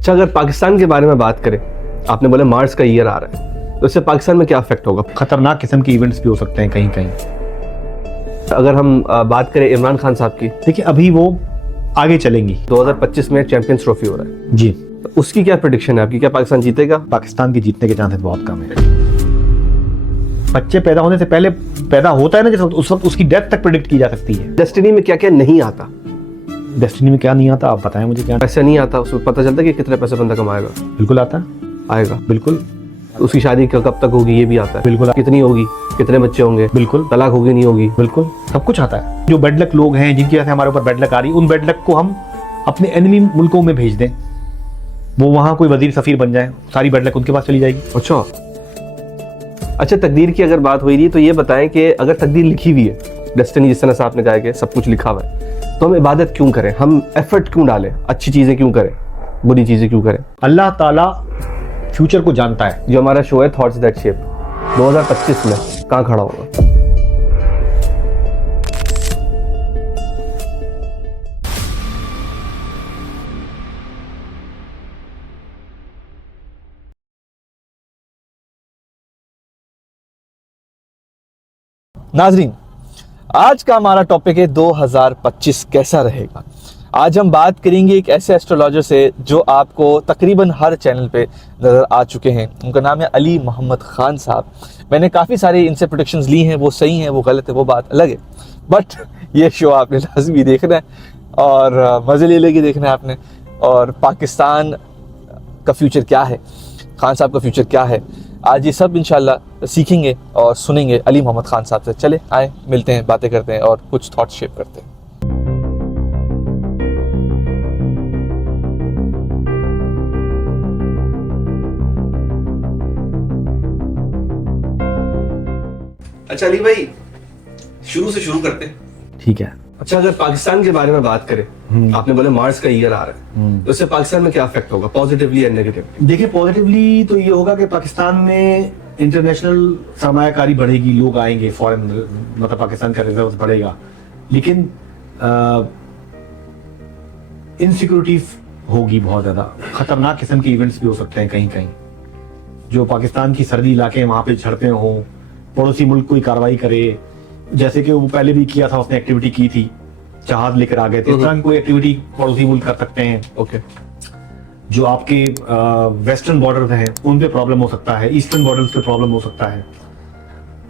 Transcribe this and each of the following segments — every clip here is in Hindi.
अच्छा, अगर पाकिस्तान के बारे में बात करें, आपने बोला मार्च का ईयर आ रहा है, तो इससे पाकिस्तान में क्या इफेक्ट होगा? खतरनाक किस्म के इवेंट्स भी हो सकते हैं कहीं कहीं। अगर हम बात करें इमरान खान साहब की, देखिए अभी वो आगे चलेंगी। 2025 में चैंपियंस ट्रॉफी हो रहा है जी, तो उसकी क्या प्रेडिक्शन है आपकी? क्या पाकिस्तान जीतेगा? पाकिस्तान के जीतने के चांसेस बहुत कम है। बच्चे पैदा होने से पहले पैदा होता है ना, जैसे उस वक्त उसकी डेथ तक प्रेडिक्ट की जा सकती है। डेस्टिनी में क्या क्या नहीं आता? डेस्टिनी में क्या नहीं आता आप बताएं मुझे। क्या पैसे नहीं आता, उसमें पता चलता है कि कितने पैसे बंदा कमाएगा? बिल्कुल आता है, आएगा। बिल्कुल। उसकी शादी कब तक होगी ये भी आता है। बिल्कुल। कितनी होगी, कितने बच्चे होंगे, बिल्कुल। तलाक होगी नहीं होगी, बिल्कुल सब कुछ आता है। जो बेड लक लोग हैं जिनकी वजह से हमारे ऊपर बेड लक आ रही है, उन बेड लक को हम अपने एनिमी मुल्कों में भेज दें, वो वहां कोई वजीर सफीर बन जाए, सारी बेड लक उनके पास चली जाएगी। अच्छा, तकदीर की अगर बात हो रही है तो ये बताएं कि अगर तकदीर लिखी हुई है, डेस्टिनी जिस तरह से आपने कहा कि सब कुछ लिखा हुआ है, तो हम इबादत क्यों करें? हम एफर्ट क्यों डालें? अच्छी चीजें क्यों करें, बुरी चीजें क्यों करें? अल्लाह ताला फ्यूचर को जानता है। जो हमारा शो है थॉट्स दैट शेप, 2025 में कहाँ खड़ा होगा? नाजरीन, आज का हमारा टॉपिक है 2025 कैसा रहेगा। आज हम बात करेंगे एक ऐसे एस्ट्रोलॉजर से जो आपको तकरीबन हर चैनल पे नज़र आ चुके हैं। उनका नाम है अली मोहम्मद खान साहब। मैंने काफ़ी सारे इनसे प्रेडिक्शंस ली हैं, वो सही हैं वो गलत है वो बात अलग है, बट ये शो आपने लाजमी देखना है और मज़े ले लेके देखना है आपने। और पाकिस्तान का फ्यूचर क्या है, खान साहब का फ्यूचर क्या है, आज ये सब इंशाल्लाह सीखेंगे और सुनेंगे अली मोहम्मद खान साहब से। चले आए मिलते हैं, बातें करते हैं और कुछ थॉट शेप करते हैं। अच्छा अली भाई, शुरू से शुरू करते हैं। ठीक है। अच्छा, अगर पाकिस्तान के बारे में बात करें, आपने बोला मार्च का ईयर आ रहा है, तो इससे पाकिस्तान में क्या इफेक्ट होगा, पॉजिटिवली एंड नेगेटिवली? देखिए पॉजिटिवली तो ये होगा कि पाकिस्तान में इंटरनेशनल सरमायाकारी बढ़ेगी, लोग आएंगे, फॉरेन मतलब पाकिस्तान का रिजर्व बढ़ेगा, लेकिन इनसिक्योरिटी होगी बहुत ज्यादा। खतरनाक किस्म के इवेंट्स भी हो सकते हैं कहीं कहीं, जो पाकिस्तान की सर्दी इलाके वहां पे झड़पें हों, पड़ोसी मुल्क कोई कार्रवाई करे, जैसे कि वो पहले भी किया था, उसने एक्टिविटी की थी, जहाज लेकर आ गए थे, इस तरह की कोई एक्टिविटी पड़ोसी मुल्क कर सकते हैं। ओके। जो आपके वेस्टर्न बॉर्डर हैं उन पे प्रॉब्लम हो सकता है, ईस्टर्न बॉर्डर्स पे प्रॉब्लम हो सकता है,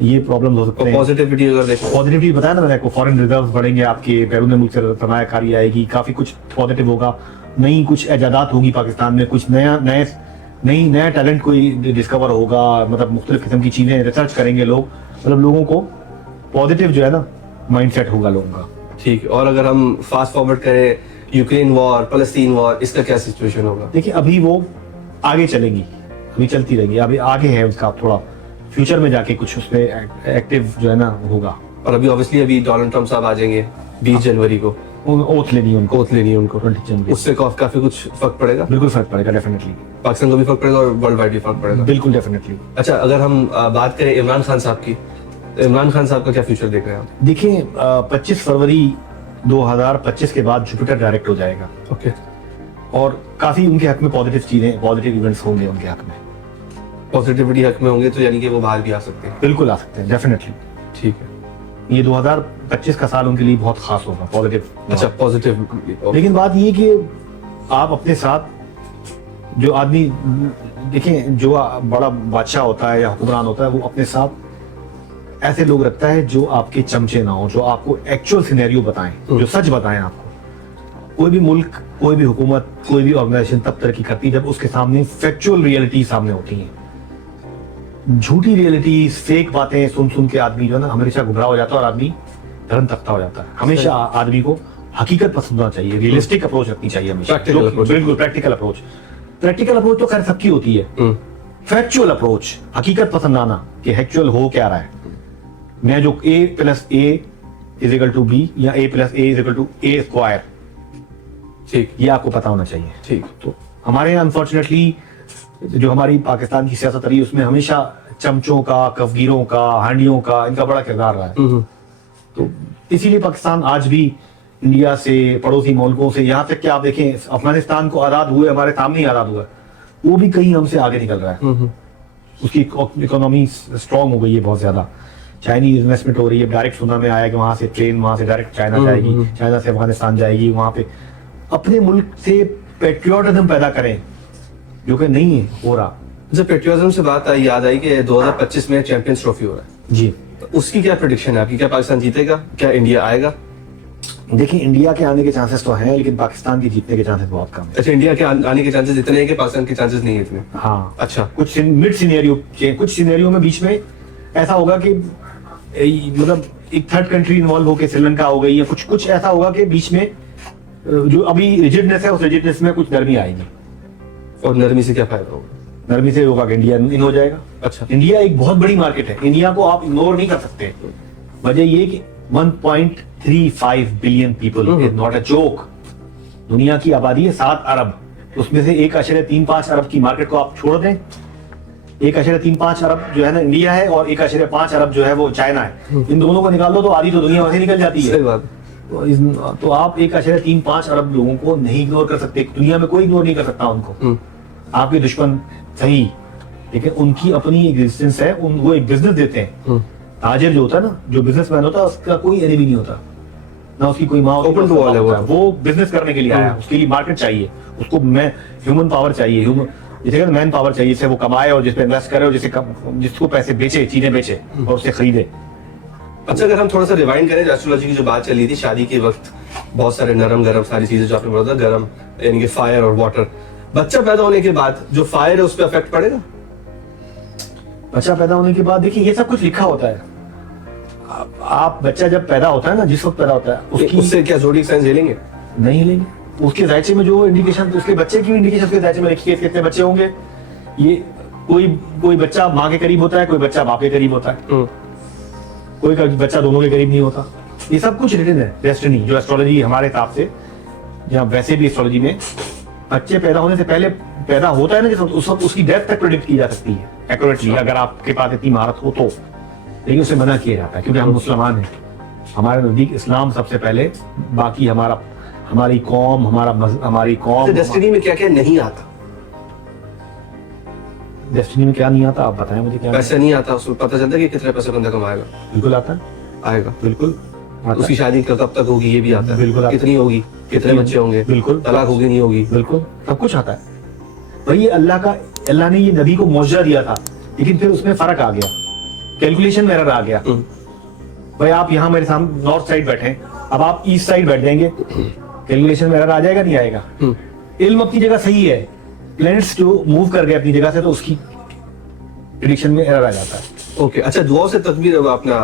ये प्रॉब्लम हो सकते हैं। पॉजिटिविटी अगर देखो, पॉजिटिविटी बताया ना मैंने आपको, फॉरेन रिजर्व बढ़ेंगे आपके, बैरून मुल्क से सरमायाकारी आएगी, काफी कुछ पॉजिटिव होगा। नई कुछ इजादात होगी पाकिस्तान में, कुछ नया टैलेंट कोई डिस्कवर होगा, मतलब मुख्तलिफ किस्म की चीजें रिसर्च करेंगे लोग, मतलब लोगों को पॉजिटिव जो है ना माइंडसेट होगा लोगों का। ठीक। और अगर हम फास्ट फॉरवर्ड करें, यूक्रेन वॉर, फलस्तीन वॉर, इसका क्या सिचुएशन होगा? देखिए अभी वो आगे चलेंगी, अभी चलती रहेगी, अभी आगे है उसका, थोड़ा फ्यूचर में जाके कुछ उसमें एक्टिव जो है ना होगा। और अभी ऑब्वियसली अभी डोनाल्ड ट्रम्प साहब आ जाएंगे 20 जनवरी को, ओथ लेनी है उनको, ओथ लेनी है उनको, 20 जनवरी। उससे काफी कुछ फर्क पड़ेगा? बिल्कुल फर्क पड़ेगा, डेफिनेटली। पाकिस्तान को भी फर्क पड़ेगा और वर्ल्ड वाइड भी फर्क पड़ेगा। बिल्कुल डेफिनेटली। अच्छा, अगर हम बात करें इमरान खान साहब की, तो इमरान खान साहब का क्या फ्यूचर देख रहे हैं आप? देखिए 25 फरवरी 2025 के बाद जुपिटर डायरेक्ट हो जाएगा। ओके। और काफी उनके हक में पॉजिटिव चीजें, पॉजिटिव इवेंट्स होंगे उनके हक में। पॉजिटिविटी हक में होंगे तो यानी कि वो बाहर भी आ सकते हैं? बिल्कुल आ सकते हैं, डेफिनेटली। ठीक है। ये 2025 का साल उनके लिए बहुत खास होगा, पॉजिटिव। अच्छा, पॉजिटिव। लेकिन बात ये कि आप अपने साथ जो आदमी, देखें जो बड़ा बादशाह होता है या हुक्मरान होता है, वो अपने साथ ऐसे लोग रखता है जो आपके चमचे ना हो, जो आपको एक्चुअल सिनेरियो बताएं, जो सच बताएं आपको। कोई भी मुल्क, कोई भी हुकूमत, कोई भी ऑर्गेनाइजेशन तब तरक्की करती है जब उसके सामने फैक्चुअल रियलिटी सामने होती है। झूठी रियलिटी, फेक बातें सुन सुन के आदमी जो है ना हमेशा गुमराह हो जाता है और आदमी धर्म तख्ता हो जाता है। हमेशा आदमी को हकीकत पसंद होना चाहिए, रियलिस्टिक अप्रोच रखनी चाहिए हमेशा। बिल्कुल प्रैक्टिकल अप्रोच। प्रैक्टिकल अप्रोच तो खैर सबकी होती है। फैक्चुअल अप्रोच, हकीकत पसंद आना कि एक्चुअल हो क्या रहा है। मैं जो a + a = b या a + a = a², ठीक, ये आपको पता होना चाहिए। ठीक। तो हमारे यहाँ अनफॉर्चुनेटली जो हमारी पाकिस्तान की सियासत रही, उसमें हमेशा चमचों का, कफगीरों का, हांडियों का, इनका बड़ा किरदार रहा है। तो इसीलिए पाकिस्तान आज भी इंडिया से, पड़ोसी मुल्कों से, यहाँ तक कि आप देखें अफगानिस्तान को आज़ाद हुए हमारे सामने ही आज़ाद हुआ है, वो भी कहीं हमसे आगे निकल रहा है। उसकी इकोनॉमी स्ट्रांग हो गई है बहुत ज्यादा। चाइनीज इन्वेस्टमेंट हो रही है, डायरेक्ट सुना में आया कि वहां से ट्रेन वहां से डायरेक्ट चाइना जाएगी, चाइना से अफगानिस्तान जाएगी। वहां पे अपने मुल्क से पेट्रियोटिज्म पैदा करें, जो कि नहीं है हो रहा। जब पेट्रियोटिज्म से बात आई, याद आई कि 2025 में चैंपियंस ट्रॉफी हो रहा है जी, तो उसकी क्या प्रेडिक्शन है आपकी? क्या पाकिस्तान जीतेगा? क्या इंडिया आएगा? देखिए इंडिया के आने के चांसेस तो हैं, लेकिन पाकिस्तान के जीतने के चांसेस बहुत कम है। अच्छा, इंडिया के आने के चांसेस इतने हैं कि पाकिस्तान के चांसेस नहीं है इतने? हाँ, अच्छा, कुछ मिड सिनेरियो, कुछ सिनेरियो में बीच में ऐसा होगा कि मतलब एक थर्ड कंट्री इन्वॉल्व होकर श्रीलंका हो गई, या कुछ कुछ ऐसा होगा कि बीच में जो अभी रिजिडनेस है उस रिजिडनेस में कुछ नरमी आएगी। और नरमी से क्या फायदा होगा? नरमी से होगा कि इंडिया इन हो जाएगा। अच्छा, इंडिया एक बहुत बड़ी मार्केट है, इंडिया को आप इग्नोर नहीं कर सकते। वजह ये कि 1.35 billion people is not a joke. दुनिया की आबादी है 7 अरब, उसमें से 1.35 अरब की मार्केट को आप छोड़ दें, 1.35 अरब जो है ना इंडिया है, और 1.5 अरब जो है वो चाइना है। इन दोनों को निकाल दो तो आधी तो दुनिया वैसे निकल जाती है। सही बात। तो आप 1.35 अरब लोगों को नहीं इग्नोर कर सकते, दुनिया में कोई इग्नोर नहीं कर सकता उनको। आपके दुश्मन सही, लेकिन उनकी अपनी एग्जिस्टेंस है, वो एक बिजनेस देते हैं। ताजिर जो होता है ना, जो बिजनेसमैन होता है, उसका कोई एनिमी नहीं होता, ना उसकी कोई माँ ओपन टू ऑल है वो बिजनेस करने के लिए आया, उसके लिए मार्केट चाहिए, उसको ह्यूमन पावर चाहिए, जिसे मैन पावर चाहिए, जिससे वो कमाए और जिस पे इन्वेस्ट करे और जिसको पैसे बेचे, चीजें बेचे और उससे खरीदे। अच्छा, अगर हम थोड़ा सा रिवाइंड करें, एस्ट्रोलॉजी की जो बात चली थी शादी के वक्त, बहुत सारे नरम गरम सारी चीजें जो आपने बोला था, गरम यानी कि फायर और वाटर, बच्चा पैदा होने के बाद जो फायर है उस पर अफेक्ट पड़ेगा? बच्चा पैदा होने के बाद देखिए ये सब कुछ लिखा होता है। आप बच्चा जब पैदा होता है ना, जिस वक्त पैदा होता है उससे क्या जोड़ी साइंस झेलेंगे? नहीं लेंगे, उसके जायचे में जो इंडिकेशन, उसके बच्चे की इंडिकेशन उसके जायचे में लिखी है, कितने बच्चे होंगे। ये कोई बच्चा माँ के करीब होता है, कोई बच्चा बाप के करीब होता है, कोई बच्चा दोनों के करीब नहीं होता। ये सब कुछ रिटन है, डेस्टिनी जो एस्ट्रोलॉजी हमारे हिसाब से, या वैसे भी एस्ट्रोलॉजी में बच्चे पैदा होने से पहले पैदा होता है ना, जिस उस वक्त उसकी डेथ तक प्रेडिक्ट की जा सकती है एक्यूरेटली, अगर आपके पास इतनी महारत हो तो। लेकिन उसे मना किया जाता है क्योंकि हम मुसलमान हैं, हमारे नजदीक इस्लाम सबसे पहले, बाकी हमारी कौम, हमारी कौम। डेस्टिनी में क्या क्या नहीं आता? डेस्टिनी में क्या नहीं आता आप बताएं मुझे। क्या पैसे नहीं आता, उसमें पता चलता है कि कितने पैसे बंदा कमाएगा? बिल्कुल आता है, आएगा। बिल्कुल। उसकी शादी कब तक होगी ये भी आता है, बिल्कुल। कितनी होगी, कितने बच्चे होंगे, बिल्कुल। तलाक होगी नहीं होगी, बिल्कुल, सब कुछ आता है भाई। ये अल्लाह ने ये नबी को मौजज़ा दिया था, लेकिन फिर उसमें फर्क आ गया, कैलकुलेशन एरर आ गया। भाई आप यहाँ मेरे सामने नॉर्थ साइड बैठे, अब आप ईस्ट साइड बैठ जाएंगे, कैलकुलेशन में एरर आ जाएगा नहीं आएगा? इल्म अपनी जगह सही है, प्लैनेट्स जो मूव कर गए अपनी जगह से तो उसकी प्रेडिक्शन में एरर आ जाता है। ओके, अच्छा, दुआओं से तकदीर अपना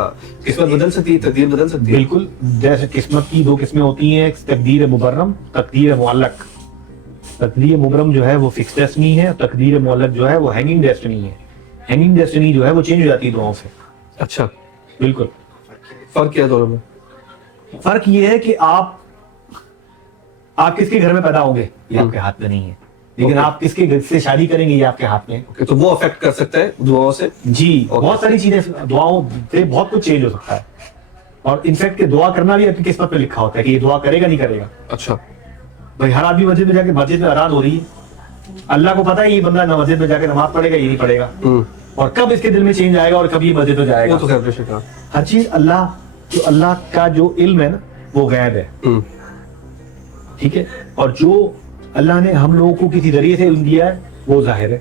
किस्मत बदल सकती है, तकदीर बदल सकती है? बिल्कुल। जैसे किस्मत की 2 किस्में होती हैं, तकदीर मुबर्रम, तकदीर मुअल्लक। तकदीर मुबर्रम जो है वो फिक्स डेस्टिनी है, तकदीर मुअल्लक जो है वो हैंगिंग डेस्टिनी है। हैंगिंग डेस्टिनी जो है वो चेंज हो जाती है दुआओं से। अच्छा, बिल्कुल। फर्क क्या है दोनों में? फर्क ये है कि आप किसके घर में पैदा होंगे ये आपके हाथ में नहीं है, लेकिन आप किसके घर से शादी करेंगे ये आपके हाथ में है। तो वो अफेक्ट कर सकता है दुआओं से? जी, बहुत सारी चीजें, दुआओं से बहुत कुछ चेंज हो सकता है। और इनफैक्ट दुआ करना भी आपकी किस्मत पे लिखा होता है कि ये दुआ करेगा नहीं करेगा। अच्छा भाई हर आदमी मस्जिद में जाके, मस्जिद में अराद हो रही है, अल्लाह को पता है ये बंदा मस्जिद में जाके नमाज पढ़ेगा ये नहीं पढ़ेगा, और कब इसके दिल में चेंज आएगा और कब ये मस्जिद में जाएगा। वो तो खैर हर चीज अल्लाह का जो इल्म है ना वो गैब है, ठीक है। और जो अल्लाह ने हम लोगों को किसी जरिए से इल्म दिया है वो जाहिर है।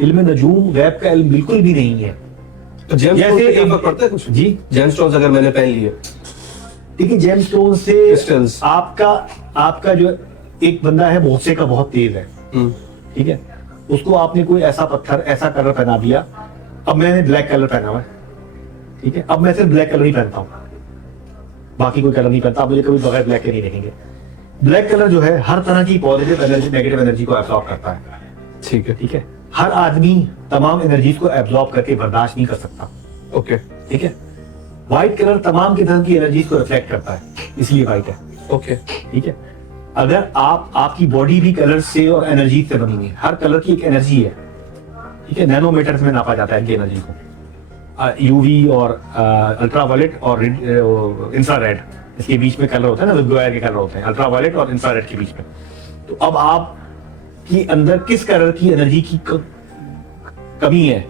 इल्म नजूम गैब का इल्म बिल्कुल भी नहीं है। तो जैसे एक फर्क पड़ता है कुछ? जी, जेमस्टोन्स अगर मैंने पहन लिए, ठीक है, जेमस्टोन से क्रिस्टल्स, आपका जो एक बंदा है मुझसे का बहुत तेज है, ठीक है, उसको आपने कोई ऐसा पत्थर, ऐसा कलर पहना दिया। अब मैंने ब्लैक कलर पहना हुआ है, ठीक है, अब मैं सिर्फ ब्लैक कलर ही पहनता हूँ, बाकी कोई कलर नहीं पहनता। आप मुझे कभी बगैर ब्लैक के नहीं देखेंगे। ब्लैक कलर जो है हर तरह की पॉजिटिव एनर्जी, नेगेटिव एनर्जी को एब्जॉर्ब करता है, ठीक है, ठीक है। हर आदमी तमाम एनर्जीज को एब्जॉर्ब करके बर्दाश्त नहीं कर सकता, ओके, ठीक है। व्हाइट कलर तमाम किस्म की एनर्जीज को रिफ्लेक्ट करता है, इसलिए व्हाइट है, ओके, ठीक है। अगर आपकी बॉडी भी कलर से और एनर्जी से बनी हुई है, हर कलर की एक एनर्जी है, ठीक है, नैनोमीटर्स में नापा जाता है इनकी एनर्जी को, यूवी और अल्ट्रावायलेट और इंफ्रारेड, इसके बीच में कलर होता है ना, विबग्यो वायर के कलर होते हैं, अल्ट्रावायलेट और इंफ्रारेड के बीच में। तो अब आप की अंदर किस कलर की एनर्जी की कमी है,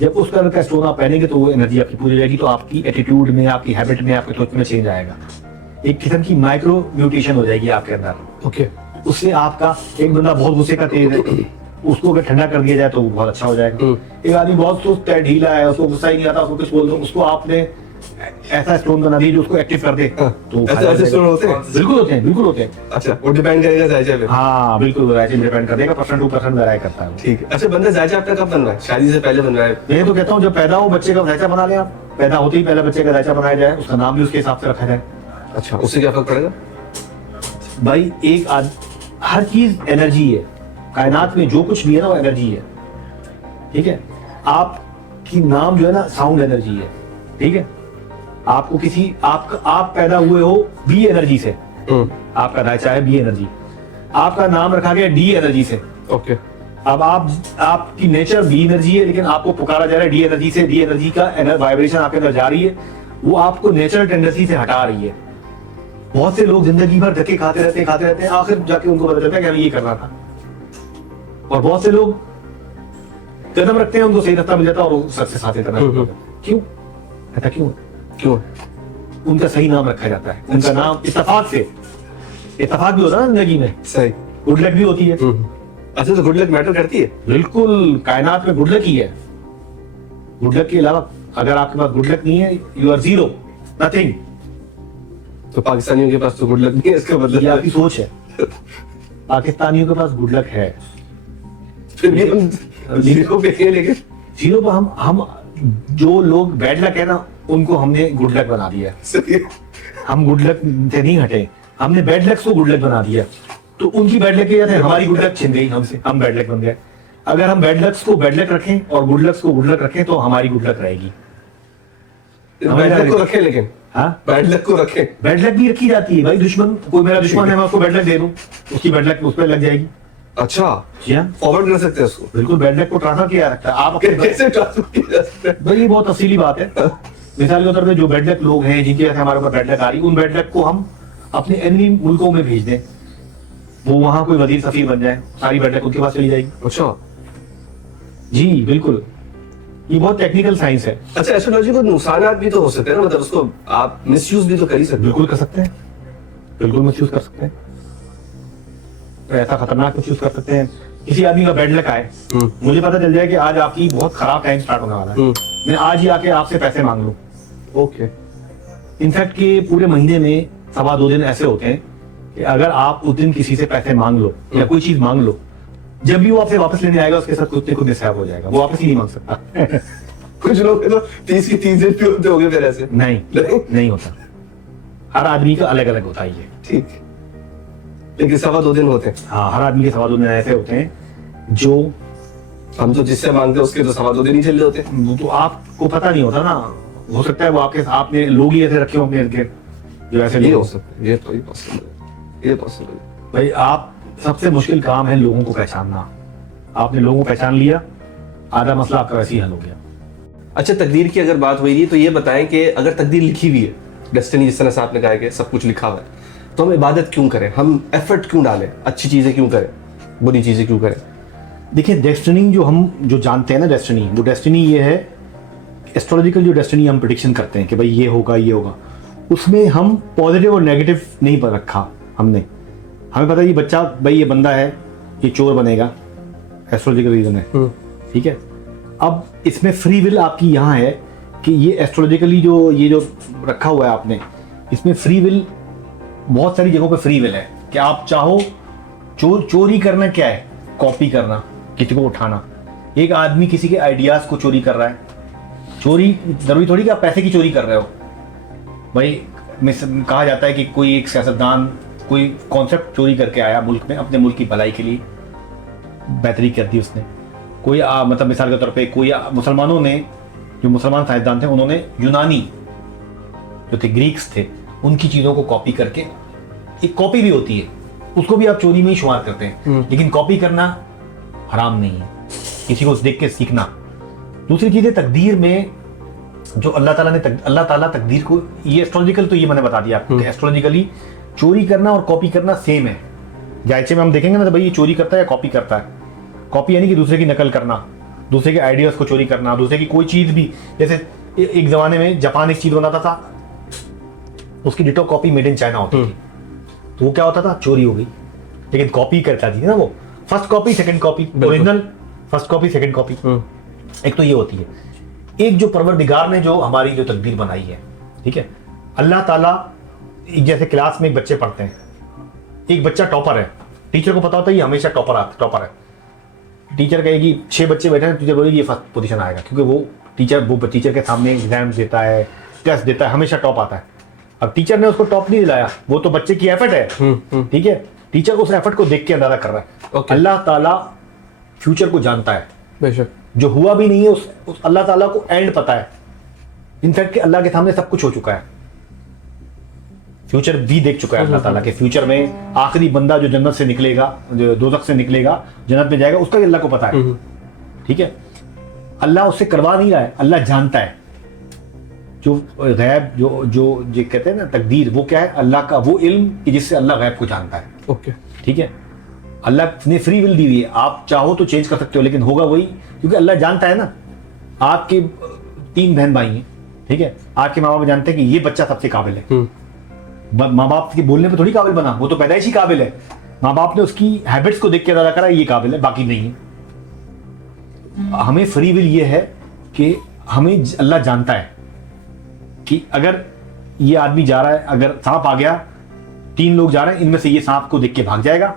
जब उस कलर का स्टोन आप पहनेंगे तो वो एनर्जी आपकी पूरी रहेगी, तो आपकी एटीट्यूड में, आपकी हैबिट में, आपके सोच में चेंज आएगा। एक किस्म की माइक्रो म्यूटेशन हो जाएगी आपके अंदर। ओके। उससे आपका, एक बंदा बहुत गुस्से का तेज है, उसको अगर ठंडा कर दिया जाए तो वो बहुत अच्छा हो जाएगा। एक आदमी बहुत सुस्त है, ढीला है, उसको गुस्सा ही नहीं आता, उसको कुछ बोल दो, उसको आपने ऐसा स्टोन बना दिया जो उसको एक्टिव कर दे, तो ऐसे स्टोन होते हैं? बिल्कुल होते हैं, बिल्कुल होते हैं। अच्छा, वो डिपेंड करेगा जायजा पे। हाँ बिल्कुल, वैरायटी डिपेंड कर देगा, परसेंट टू परसेंट वेराई करता है। ठीक है। अच्छा, बंदा जायजा आपका कब बन रहा है? शादी से पहले बन रहा है? मैं तो कहता हूँ जब पैदा हो बच्चे का जायचा बना लें आप, पैदा होते ही पहले बच्चे का जायचा बनाया जाए, उसका नाम भी उसके हिसाब से रखा जाए। अच्छा, उससे क्या फर्क पड़ेगा? भाई हर चीज एनर्जी है, कायनात में जो कुछ भी है ना वो एनर्जी है, ठीक है। आपकी नाम जो है ना साउंड एनर्जी है, ठीक है। आपको आप पैदा हुए हो बी एनर्जी से, आपका ढांचा है बी एनर्जी, आपका नाम रखा गया डी एनर्जी से। ओके। अब आपकी नेचर बी एनर्जी है, लेकिन आपको पुकारा जा रहा है डी एनर्जी से। डी एनर्जी का वाइब्रेशन आपके अंदर जा रही है, वो आपको नेचुरल टेंडेंसी से हटा रही है। बहुत से लोग जिंदगी भर धक्के खाते रहते हैं, आखिर जाके उनको पता चलता है कि हमें ये करना था। और बहुत से लोग कदम रखते हैं, उनको सही रास्ता मिल जाता है और वो सक्सेस हासिल करना शुरू करते हैं। क्यों ऐसा क्यों? उनका सही नाम रखा जाता है, उनका नाम इत्तेफाक से, इत्तेफाक भी होता है ना जिंदगी में, सही। गुड लक भी होती है। अच्छा, तो गुड लक मैटर करती है? बिल्कुल, कायनात में गुड लक ही है। गुड लक के अलावा अगर आपके पास गुड लक नहीं है, यू आर जीरो, नथिंग। तो पाकिस्तानियों के पास तो गुड लक नहीं है, इसका मतलब ये आपकी सोच है। पाकिस्तानियों के पास गुड लक है, फिर भी हम जीरो पे हैं, लेकिन जीरो पर हम जो लोग बैड लक है ना, उनको हमने गुड लक बना दिया है। सही है। हम गुड लक से नहीं हटे, हमने बैड लक को गुड लक बना दिया। तो उनकी बैड लक क्या थे, हमारी गुड लक छिन गई हमसे, हम बैड लक बन गए। अगर हम बैड लक्स को बैड लक रखें और गुड लक्स को गुड लक रखें तो हमारी गुड लक रहेगी। बैड लक को रखें, लेकिन हाँ, बैड लक को रखें। बैड लक भी रखी जाती है भाई। दुश्मन, कोई मेरा दुश्मन है, मैं उसको बैड लक दे दूं, उसकी बैड लक उस पर लग जाएगी। अच्छा, जी हाँ, फॉरवर्ड कर सकते हैं उसको? बिल्कुल, बैड लक को ट्रांसफर किया रखता है आप अपने। कैसे ट्रांसफर किया जा सकता है? भाई ये बहुत तफसीली बात है। मिसाल के तौर पे जो बैड लक लोग हैं, जिनके साथ हमारे ऊपर बैड लक आ रही, उन बैड लक को हम अपने एनिमी मुल्कों में भेज दें, वो वहां कोई वजीर सफीर बन जाए, सारी बैड लक उनके पास चली जाएगी। अच्छा जी बिल्कुल, ये बहुत टेक्निकल साइंस है। अच्छा, एस्ट्रोलॉजी को नुकसानात भी तो हो सकते हैं ना, मतलब उसको आप मिसयूज भी तो कर ही सकते हो। बिल्कुल कर सकते हैं, बिल्कुल मिसयूज कर सकते हैं, तो ऐसा खतरनाक मिसयूज कर सकते हैं। किसी आदमी का बैड लक आए, मुझे पता चल जाए कि आज आपकी बहुत खराब टाइम स्टार्ट होने वाला है, मैं आज ही आके आपसे पैसे मांग लूं। ओके। इनफैक्ट के पूरे महीने में 2.25 दिन ऐसे होते हैं कि अगर आप उस दिन किसी से पैसे मांग लो या कोई चीज मांग लो, जब भी वो आपसे वापस लेने आएगा उसके साथ कुछ मिसहैप हो जाएगा, वो वापस ही नहीं मांग सकता। कुछ लोग तो 30 की 30 दिन पे होते होंगे फिर ऐसे। नहीं होता, हर आदमी का अलग अलग होता है ये। ठीक, लेकिन 2.25 दिन होते हैं। हाँ, हर आदमी के 2.25 दिन ऐसे होते हैं जो हम तो जिससे मांगते हैं उसके तो 2.25 दिन ही चल रहे होते हैं। वो तो आपको पता नहीं होता ना, हो सकता है वो आपने लोग ही ऐसे रखे होंगे इनके, जो ऐसे ये लोग। हो सकता है, ये तो पॉसिबल है, ये पॉसिबल है। भाई आप, सबसे मुश्किल काम है लोगों को पहचानना। आपने लोगों को पहचान लिया, आधा मसला आपका वैसे ही हल हो गया। अच्छा, तकदीर की अगर बात हुई थी तो ये बताएं कि अगर तकदीर लिखी हुई है, डेस्टिनी जिस तरह से आपने कहा कि सब कुछ लिखा हुआ है, तो हम इबादत क्यों करें, हम एफर्ट क्यों डालें, अच्छी चीजें क्यों करें, बुरी चीजें क्यों करें? देखिए, डेस्टिनी जो जानते हैं ना, डेस्टिनी, वो डेस्टिनी ये है, एस्ट्रोलॉजिकल जो डेस्टिनी हम प्रेडिक्शन करते हैं कि भाई ये होगा ये होगा, उसमें हम पॉजिटिव और नेगेटिव नहीं पर रखा हमने। हमें पता है ये बच्चा, भाई ये बंदा है, ये चोर बनेगा, एस्ट्रोलॉजिकल रीजन है, ठीक है। अब इसमें फ्री विल आपकी यहाँ है कि ये एस्ट्रोलॉजिकली जो रखा हुआ है आपने, इसमें फ्री विल, बहुत सारी जगहों पे फ्री विल है कि आप चाहो। चोरी करना क्या है, कॉपी करना, किसी को उठाना। एक आदमी किसी के आइडियाज को चोरी कर रहा है, चोरी जरूरी थोड़ी कि आप पैसे की चोरी कर रहे हो। भाई कहा जाता है कि कोई एक सियासतदान कोई कॉन्सेप्ट चोरी करके आया मुल्क में, अपने मुल्क की भलाई के लिए बेहतरी कर दी उसने। कोई मतलब मिसाल के तौर पे कोई मुसलमानों ने, जो मुसलमान साइंसदान थे, उन्होंने यूनानी जो थे, ग्रीक्स थे, उनकी चीज़ों को कॉपी करके, एक कॉपी भी होती है, उसको भी आप चोरी में ही शुमार करते हैं, लेकिन कॉपी करना हराम नहीं है, किसी को देख के सीखना। दूसरी चीज़ है, तकदीर में जो अल्लाह ताला तकदीर को, ये एस्ट्रोलॉजिकल तो ये मैंने बता दिया आपको, एस्ट्रोलॉजिकली चोरी करना और कॉपी करना सेम है। जायचे में हम देखेंगे ना तो भाई ये चोरी करता है या कॉपी करता है। कॉपी यानी कि दूसरे की नकल करना, दूसरे के आइडियाज को चोरी करना, दूसरे की कोई चीज भी, जैसे एक जमाने में जापान एक चीज बनाता था, उसकी ditto copy made in China होती थी, तो वो क्या होता था, चोरी हो गई। लेकिन कॉपी करता थी ना वो, first copy second copy, original first copy second copy, एक तो ये होती है। एक जो परवरदिगार ने जो हमारी जो तकदीर बनाई है, ठीक है, अल्लाह ताला, जैसे क्लास में एक बच्चे पढ़ते हैं, एक बच्चा टॉपर है, टीचर को पता होता है ये हमेशा टॉपर है। टीचर कहेगी 6 बच्चे बैठे हैं, टीचर बोलेगी ये फर्स्ट पोजीशन आएगा, क्योंकि वो टीचर के सामने एग्जाम देता है, टेस्ट देता है, हमेशा टॉप आता है। अब टीचर ने उसको टॉप नहीं दिलाया, वो तो बच्चे की एफर्ट है, ठीक है, टीचर उस एफर्ट को देख के अंदाजा कर रहा है। अल्लाह ताला फ्यूचर को जानता है, बेशक जो हुआ भी नहीं है उस अल्लाह ताला को एंड पता है। इनफैक्ट अल्लाह के सामने सब कुछ हो चुका है, फ्यूचर भी देख चुका है अल्लाह ताला के। फ्यूचर में आखिरी बंदा जो जन्नत से निकलेगा, जो दोज़ख से निकलेगा, जन्नत में जाएगा, उसका भी अल्लाह को पता है, ठीक है। अल्लाह उससे करवा नहीं रहा है, अल्लाह जानता है। जो गैब जो कहते हैं ना तकदीर, वो क्या है, अल्लाह का वो इल्म कि जिससे अल्लाह गैब को जानता है। ओके, ठीक है, अल्लाह ने फ्री विल दी हुई है, आप चाहो तो चेंज कर सकते हो, लेकिन होगा वही, क्योंकि अल्लाह जानता है ना। आपके 3 बहन भाई हैं, ठीक है, आपके माँ बाप जानते हैं कि ये बच्चा सबसे काबिल है। माँ बाप के बोलने पे थोड़ी काबिल बना, वो तो पैदाइशी काबिल है। माँ बाप ने उसकी हैबिट्स को देख के अदा करा ये काबिल है, बाकी नहीं है। हमें फ्री विल ये है कि हमें अल्लाह जानता है कि अगर ये आदमी जा रहा है, अगर सांप आ गया, 3 लोग जा रहे हैं, इनमें से ये सांप को देख के भाग जाएगा,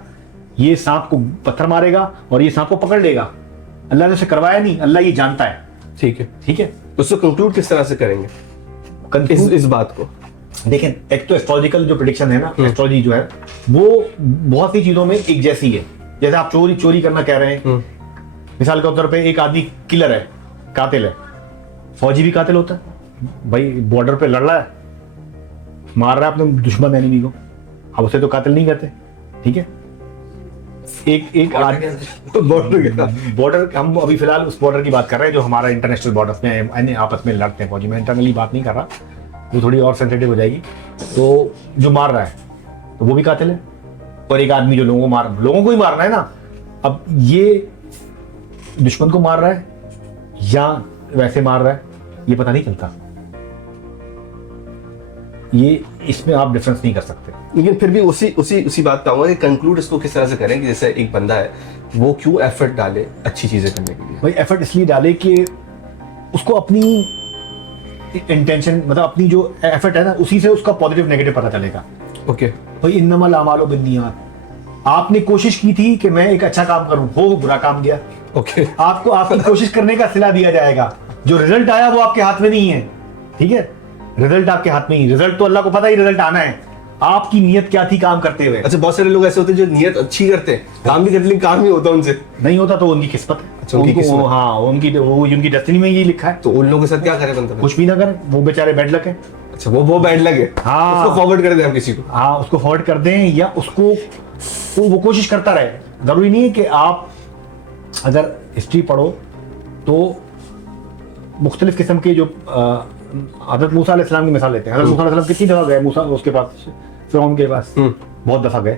ये सांप को पत्थर मारेगा और ये सांप को पकड़ लेगा। अल्लाह ने उसे करवाया नहीं, अल्लाह ये जानता है। ठीक है, ठीक है, उसको कंक्लूड किस तरह से करेंगे इस बात को? देखें, एक तो एस्ट्रोलॉजिकल जो प्रेडिक्शन है ना, एस्ट्रोलॉजी जो है वो बहुत सी चीजों में एक जैसी है। जैसे आप चोरी करना कह रहे हैं, मिसाल के तौर पे एक आदमी किलर है, कातिल है, फौजी भी कातिल होता है भाई, बॉर्डर पे लड़ रहा है, मार रहा है अपने दुश्मन एनिमी को, अब उसे तो कातिल नहीं कहते, ठीक है। एक बॉर्डर, हम अभी फिलहाल उस बॉर्डर की बात कर रहे हैं जो हमारा इंटरनेशनल बॉर्डर में आपस में लड़ते हैं फौजी, मैं इंटरनली बात नहीं कर रहा, वो थोड़ी और सेंसिटिव हो जाएगी। तो जो मार रहा है तो वो भी कातिल है, और एक आदमी जो लोगों को ही मारना है ना, अब ये दुश्मन को मार रहा है या वैसे मार रहा है ये पता नहीं चलता, ये इसमें आप डिफरेंस नहीं कर सकते। लेकिन फिर भी उसी बात पे आऊंगा कि कंक्लूड इसको किस तरह से करें कि जैसे एक बंदा है वो क्यों एफर्ट डाले अच्छी चीजें करने के लिए? भाई एफर्ट इसलिए डाले कि उसको अपनी इंटेंशन, मतलब अपनी जो एफर्ट है ना, उसी से उसका पॉजिटिव नेगेटिव पता चलेगा। ओके भाई इन्नमल आमालु बिन्नियात, आपने कोशिश की थी कि मैं एक अच्छा काम करूं, हो बुरा काम किया, ओके, आपको आपकी कोशिश करने का सिला दिया जाएगा। जो रिजल्ट आया वो आपके हाथ में नहीं है, ठीक है, रिजल्ट आपके हाथ में ही, रिजल्ट तो अल्लाह को पता ही रिजल्ट आना है, आपकी नीयत क्या थी काम करते हुए। अच्छा, बहुत सारे लोग ऐसे होते हैं जो नीयत अच्छी करते हैं, काम भी करते लेकिन काम नहीं होता उनसे, नहीं होता तो उनकी किस्मत है। अच्छा, उनकी किस्मत। हाँ, उनकी डेस्टिनी में ये लिखा है, तो उन लोगों के साथ क्या करे बंदा? कुछ भी ना करें, वो बेचारे बैड लक है। अच्छा, वो बैड लगे, हाँ, उसको फॉरवर्ड कर दें हम किसी को, हाँ उसको फॉरवर्ड कर दें, या उसको वो कोशिश करता रहे। जरूरी नहीं है कि आप अगर हिस्ट्री पढ़ो तो मुख्तलिफ किस्म के जो हज़रत मूसा अलैहिस्सलाम की मिसाल लेते हैं। हज़रत मूसा अलैहिस्सलाम कितनी दफ़ा गए मूसा उसके पास, फ़िरौन के पास? बहुत दफ़ा गए,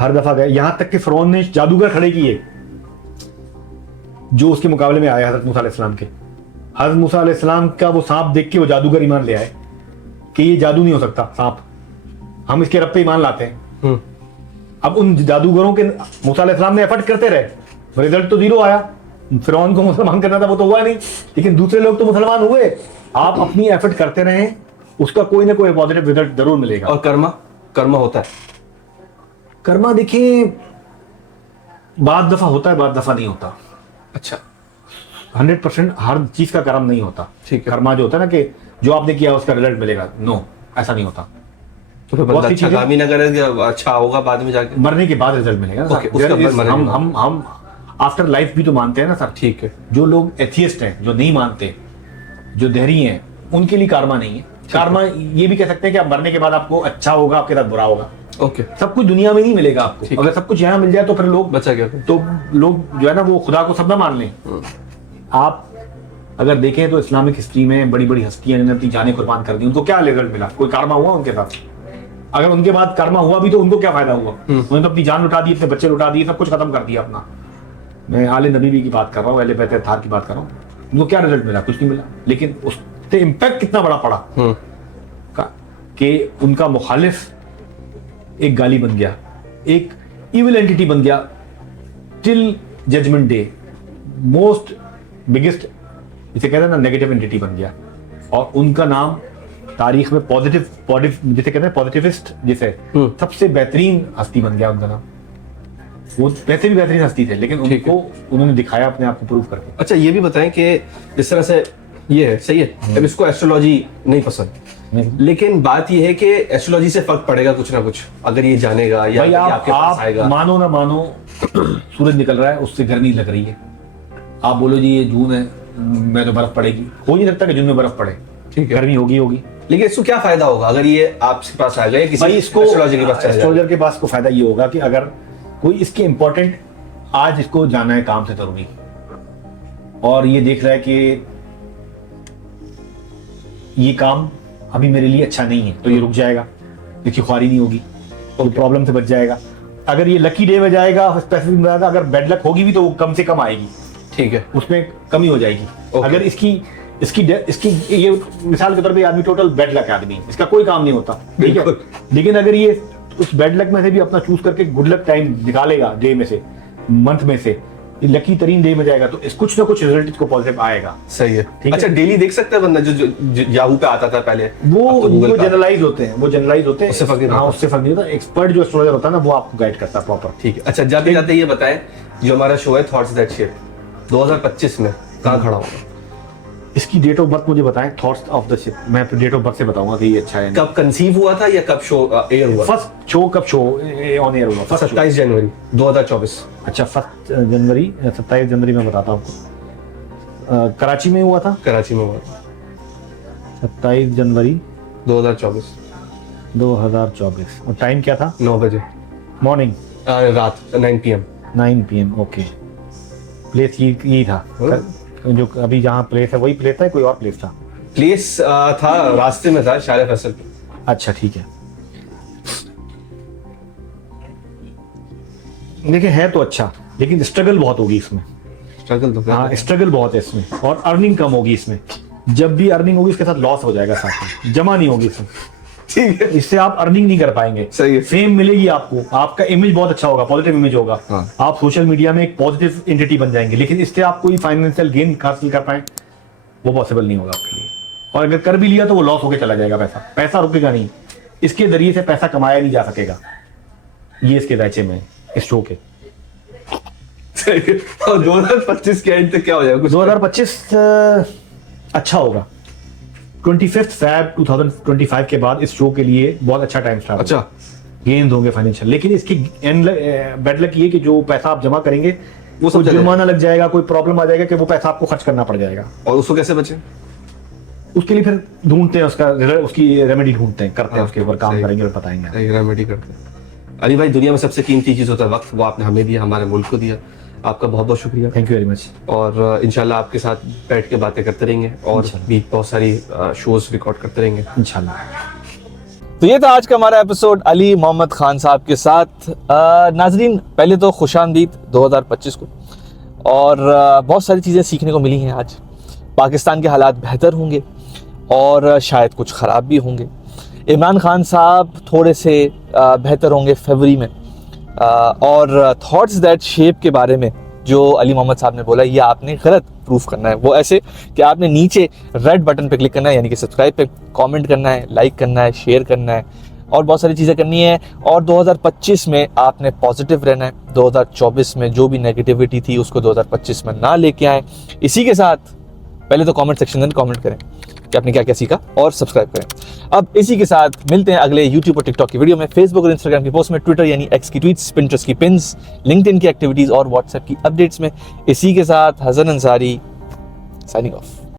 हर दफ़ा गए, यहाँ तक कि फ़िरौन ने जादूगर खड़े किए जो उसके मुकाबले में आए हज़रत मूसा अलैहिस्सलाम के। हज़रत मूसा अलैहिस्सलाम का वो सांप देख के वो जादूगर ईमान ले आए कि ये जादू नहीं हो सकता सांप, हम इसके रब पे ईमान लाते हैं। अब उन जादूगरों के मूसा अलैहिस्सलाम ने एफर्ट करते रहे, रिजल्ट तो 0 आया। फिरौन को मुसलमान करना था, वो तो हुआ नहीं, लेकिन दूसरे लोग तो मुसलमान हुए। आप अपनी एफर्ट करते रहें, उसका कोई ना कोई पॉजिटिव रिजल्ट जरूर मिलेगा। और कर्मा होता है, कर्मा देखिए बाद दफा होता है, बाद दफा नहीं होता। अच्छा, 100% हर चीज का कर्म नहीं होता। ठीक है, कर्मा जो होता है ना कि जो आपने किया उसका रिजल्ट मिलेगा, नो, ऐसा नहीं होता। तो फिर बंदा अच्छा काम ही ना करे, अच्छा होगा बाद में जाके, मरने के बाद रिजल्ट मिलेगा। हम आफ्टर लाइफ भी तो मानते हैं ना सर। ठीक है, जो लोग एथियस्ट हैं, जो नहीं मानते, जो देहरी हैं, उनके लिए कार्मा नहीं है। कार्मा ये भी कह सकते हैं कि आप मरने के बाद आपको अच्छा होगा, आपके साथ बुरा होगा। ओके, सब कुछ दुनिया में नहीं मिलेगा आपको। अगर सब कुछ यहाँ मिल जाए तो फिर लोग बचा गया, तो लोग जो है ना वो खुदा को सब ना मान लें। आप अगर देखें तो इस्लामिक हिस्ट्री में बड़ी बड़ी हस्तियां जिन्होंने अपनी जानें कुर्बान कर दी, उनको क्या रिजल्ट मिला? कोई कारमा हुआ उनके साथ? अगर उनके बाद कर्मा हुआ भी तो उनको क्या फायदा हुआ? उन्होंने तो अपनी जान लुटा दी, अपने बच्चे लुटा दिए, सब कुछ खत्म कर दिया अपना। मैं आले नबी की बात कर रहा हूँ, अहले बैत अत्हार की बात कर रहा हूँ। उनको क्या रिजल्ट मिला? कुछ नहीं मिला। लेकिन उससे इम्पैक्ट कितना बड़ा पड़ा कि उनका मुखालिफ एक गाली बन गया, एक इविल एंटिटी बन गया till judgement day, most biggest जिसे कहते हैं ना नेगेटिव एंटिटी बन गया। और उनका नाम तारीख में पॉजिटिव जिसे कहते हैं पॉजिटिविस्ट, जिसे सबसे बेहतरीन हस्ती बन गया उनका नाम। वो वैसे भी बेहतरीन हस्ती थे, लेकिन उनको उन्होंने दिखाया अपने आप को प्रूव करके। अच्छा, ये भी बताएं कि जिस तरह से ये है सही है, अब इसको एस्ट्रोलॉजी नहीं पसंद, लेकिन बात ये है कि एस्ट्रोलॉजी से फर्क पड़ेगा कुछ ना कुछ अगर ये जानेगा या भाई आपके पास आएगा। आप मानो ना मानो सूरज निकल रहा है, उससे गर्मी लग रही है। आप बोलो जी ये जून है, मैं तो बर्फ पड़ेगी, हो नहीं सकता कि जून में बर्फ पड़े, ठीक है, गर्मी होगी। लेकिन इसको क्या फायदा होगा अगर ये आपके पास आ गया, किसी एस्ट्रोलॉजर के पास चला जाए? एस्ट्रोलॉजर के पास को फायदा ये होगा कि अगर कोई इसके इंपॉर्टेंट आज इसको जाना है काम से जरूरी, और ये देख रहा है कि ये काम अभी मेरे लिए अच्छा नहीं है, तो ये रुक जाएगा, इसकी ख्वारी नहीं होगी, तो प्रॉब्लम से बच जाएगा। अगर ये लकी डे में जाएगा, स्पेसिफिक में जाएगा, अगर बैड लक होगी भी तो वो कम से कम आएगी, ठीक है, उसमें कमी हो जाएगी। अगर इसकी ये मिसाल के तौर पे आदमी टोटल बैड लक आदमी, इसका कोई काम नहीं होता, ठीक है, लेकिन अगर ये उस बैड लक में से भी अपना चूज करके गुड लक टाइम निकालेगा, डे में से, मंथ में से, लकी तरीन डे में जाएगा, तो इस कुछ ना कुछ रिजल्ट इसको पॉजिटिव आएगा। सही है। अच्छा, डेली देख सकता है बंदा जो याहू पे आता था पहले? वो जनरलाइज होते हैं, उससे फर्क नहीं, उससे फर्क नहीं होता। एक्सपर्ट जो एस्ट्रोलॉजर होता है ना, वो आपको गाइड करता है प्रॉपर। ठीक है। अच्छा, जाते जाते ये बताएं, जो हमारा शो है थॉट्स दैट शेप 2025 में कहाँ खड़ा होगा? इसकी डेट ऑफ बर्थ मुझे बताएं, थॉट्स ऑफ द शिप। मैं डेट ऑफ बर्थ से बताऊंगा कि ये अच्छा है। कब कंसीव हुआ था या कब शो एयर हुआ? फर्स्ट शो कब शो ऑन एयर हुआ? 27 जनवरी 2024। अच्छा, 27 जनवरी में बताता हूँ आपको। कराची में हुआ था? कराची में हुआ था 27 जनवरी 2024। और टाइम क्या था? 9 बजे मॉर्निंग, रात 9 PM। 9 PM, okay. प्लेस यही था जो अभी जहाँ प्लेस है, वही प्लेस था, कोई और प्लेस था? प्लेस था रास्ते में था, शायर फैसल पे। अच्छा, ठीक है। देखिए है तो अच्छा, लेकिन स्ट्रगल बहुत होगी इसमें। स्ट्रगल तो हाँ, स्ट्रगल बहुत है इसमें, और अर्निंग कम होगी इसमें। जब भी अर्निंग होगी इसके साथ लॉस हो जाएगा, साथ में जमा नहीं होगी इसमें, ठीक है, इससे आप अर्निंग नहीं कर पाएंगे। सही है। फेम मिलेगी आपको, आपका इमेज बहुत अच्छा होगा, पॉजिटिव इमेज होगा। हाँ। आप सोशल मीडिया में एक पॉजिटिव एंटिटी बन जाएंगे, लेकिन इससे आप कोई फाइनेंशियल गेन हासिल कर पाए, वो पॉसिबल नहीं होगा आपके लिए। और अगर कर भी लिया तो वो लॉस होकर चला जाएगा, पैसा रुकेगा नहीं, इसके जरिए से पैसा कमाया नहीं जा सकेगा। ये इसके दायचे में, इस शो के। और 2025 के एंड तक क्या हो जाएगा? 2025 अच्छा होगा। 25 Feb 2025 के बाद इस शो के लिए बहुत अच्छा टाइम स्टार्ट। अच्छा, गेंद होंगे फाइनेंशियल, लेकिन इसकी बैड लक ये कि जो पैसा आप जमा करेंगे वो सब जुर्माना लग जाएगा, कोई प्रॉब्लम आ जाएगा कि वो पैसा आपको खर्च करना पड़ जाएगा। और उसको कैसे बचे? उसके लिए फिर ढूंढते हैं उसकी रेमेडी ढूंढते हैं, करते हैं, उसके ऊपर काम करेंगे और बताएंगे। रेमेडी करते हैं। अली भाई, दुनिया में सबसे कीमती चीज होता है वक्त, वो आपने हमें दिया, हमारे मुल्क को दिया। आपका बहुत बहुत शुक्रिया। Thank you very much. और इंशाल्लाह आपके साथ बैठ के बातें करते रहेंगे और भी बहुत सारी शोज रिकॉर्ड करते रहेंगे इंशाल्लाह। तो ये था आज का हमारा एपिसोड अली मोहम्मद खान साहब के साथ। नाजरीन, पहले तो खुशामदीद 2025 को, और बहुत सारी चीज़ें सीखने को मिली हैं आज। पाकिस्तान के हालात बेहतर होंगे और शायद कुछ ख़राब भी होंगे। इमरान खान साहब थोड़े से बेहतर होंगे फरवरी में। और थॉट्स दैट शेप के बारे में जो अली मोहम्मद साहब ने बोला, ये आपने गलत प्रूफ करना है। वो ऐसे कि आपने नीचे रेड बटन पे क्लिक करना है, यानी कि सब्सक्राइब पे, कमेंट करना है, लाइक करना है, शेयर करना है, और बहुत सारी चीज़ें करनी है। और 2025 में आपने पॉजिटिव रहना है। 2024 में जो भी नेगेटिविटी थी उसको 2025 में ना लेके आए। इसी के साथ पहले तो कमेंट सेक्शन में कमेंट करें कि आपने क्या क्या सीखा, और सब्सक्राइब करें। अब इसी के साथ मिलते हैं अगले यूट्यूब और टिकटॉक की वीडियो में, फेसबुक और इंस्टाग्राम की पोस्ट में, ट्विटर यानी एक्स की ट्वीट्स, पिंटरेस्ट की पिन्स, लिंक्डइन की एक्टिविटीज़ और व्हाट्सएप की अपडेट्स में। इसी के साथ हसन अंसारी साइनिंग ऑफ।